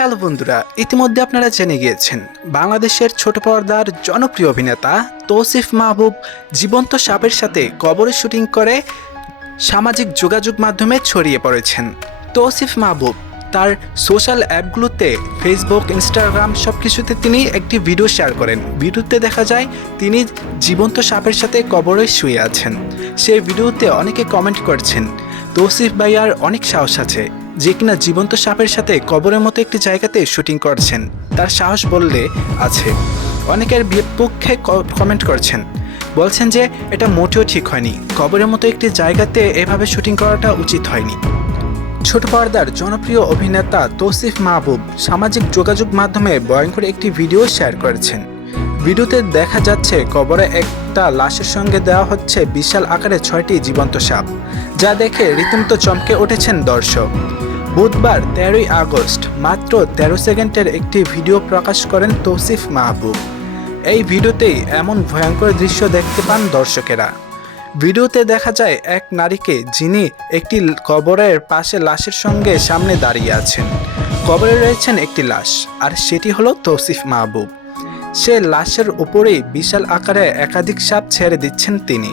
Hello বন্ধুরা, ইতিমধ্যে আপনারা জেনে গিয়েছেন বাংলাদেশের ছোট পর্দার জনপ্রিয় অভিনেতা তৌসিফ মাহবুব জীবন্ত সাপের সাথে কবরে শুটিং করে সামাজিক যোগাযোগ মাধ্যমে ছড়িয়ে পড়েছেন। তৌসিফ মাহবুব তার সোশ্যাল অ্যাপগুলোতে ফেসবুক, ইনস্টাগ্রাম সব কিছুতে তিনি একটি ভিডিও শেয়ার করেন। ভিডিওতে দেখা যায় তিনি জীবন্ত সাপের সাথে কবরে শুয়ে আছেন। সেই ভিডিওতে অনেকে কমেন্ট করছেন, তৌসিফ ভাইয়ার অনেক সাহস আছে, যে কিনা জীবন্ত সাপের সাথে কবরের মতো একটি জায়গাতে শুটিং করছেন, তার সাহস বললে আছে। অনেকের বিপক্ষে কমেন্ট করছেন, বলছেন যে এটা মোটেও ঠিক হয়নি, কবরের মতো একটি জায়গাতে এভাবে শুটিং করাটা উচিত হয়নি। ছোট পর্দার জনপ্রিয় অভিনেতা তৌসিফ মাহবুব সামাজিক যোগাযোগ মাধ্যমে ভয়ঙ্কর একটি ভিডিও শেয়ার করেছেন। ভিডিওতে দেখা যাচ্ছে কবরে একটা লাশের সঙ্গে দেওয়া হচ্ছে বিশাল আকারে 6টি জীবন্ত সাপ, যা দেখে রীতিমতো চমকে উঠেছেন দর্শক। বুধবার 13ই আগস্ট মাত্র 13 সেকেন্ডের একটি ভিডিও প্রকাশ করেন তৌসিফ মাহবুব। এই ভিডিওতেই এমন ভয়ঙ্কর দৃশ্য দেখতে পান দর্শকেরা। ভিডিওতে দেখা যায় এক নারীকে, যিনি একটি কবরের পাশে লাশের সঙ্গে সামনে দাঁড়িয়ে আছেন। কবরে রয়েছেন একটি লাশ, আর সেটি হলো তৌসিফ মাহবুব। সে লাশের উপরেই বিশাল আকারে একাধিক সাপ ছেড়ে দিচ্ছেন তিনি।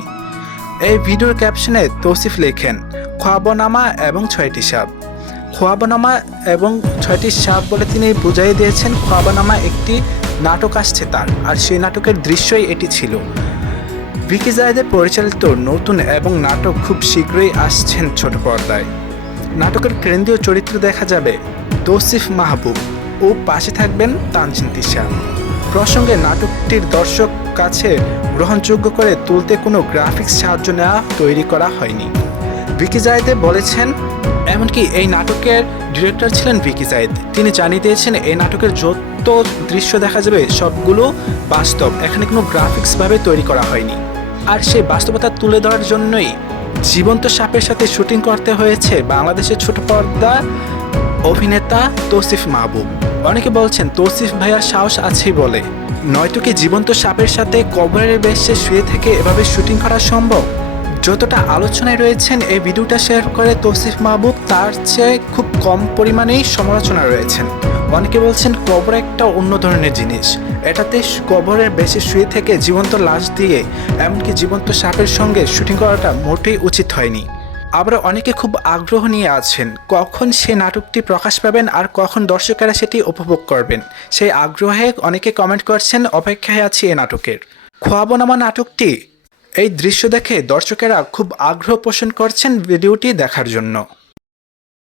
এই ভিডিওর ক্যাপশনে তৌসিফ লেখেন, খ্বাবনামা এবং 6টি সাপ। খ্বাবনামা এবং 6টি সাপ বলে তিনি বুঝাই দিয়েছেন খ্বাবনামা একটি নাটক আসছে তার, আর সেই নাটকের দৃশ্যই এটি ছিল। ভিকি জায়েদের পরিচালিত নতুন এবং নাটক খুব শীঘ্রই আসছেন ছোট পর্দায়। নাটকের কেন্দ্রীয় চরিত্র দেখা যাবে তৌসিফ মাহবুব ও পাশে থাকবেন তানজিন তিশা। প্রসঙ্গে নাটকটির দর্শক কাছে গ্রহণযোগ্য করে তুলতে কোনো গ্রাফিক্স সাহায্য নেওয়া তৈরি করা হয়নি। ভিকি জায়েদ বলেছেন, এমনকি এই নাটকের ডিরেক্টর ছিলেন ভিকি জায়েদ। তিনি জানিয়ে দিয়েছেন এই নাটকের যত দৃশ্য দেখা যাবে সবগুলো বাস্তব, এখানে কোনো গ্রাফিক্সভাবে তৈরি করা হয়নি। আর সেই বাস্তবতা তুলে ধরার জন্যই জীবন্ত সাপের সাথে শুটিং করতে হয়েছে বাংলাদেশের ছোট পর্দা অভিনেতা তৌসিফ মাহবুব। অনেকে বলছেন তৌসিফ ভাইয়ার সাহস আছে বলে, নয়তো কি জীবন্ত সাপের সাথে কবরের বেশে শুয়ে থেকে এভাবে শুটিং করা সম্ভব? যতটা আলোচনায় রয়েছেন এই ভিডিওটা শেয়ার করে তৌসিফ মাহবুব, তার চেয়ে খুব কম পরিমাণেই সমালোচনা রয়েছেন। অনেকে বলছেন কবর একটা অন্য ধরনের জিনিস, এটাতে কবরের বেশি শুয়ে থেকে জীবন্ত লাশ দিয়ে এমনকি জীবন্ত সাপের সঙ্গে শুটিং করাটা মোটেই উচিত হয়নি। আবার অনেকে খুব আগ্রহ নিয়ে আছেন কখন সে নাটকটি প্রকাশ পাবেন আর কখন দর্শকেরা সেটি উপভোগ করবেন। সেই আগ্রহে অনেকে কমেন্ট করছেন, অপেক্ষায় আছি এই নাটকের। খ্বাবনামা নাটকটি এই দৃশ্য দেখে দর্শকেরা খুব আগ্রহ পোষণ করছেন ভিডিওটি দেখার জন্য।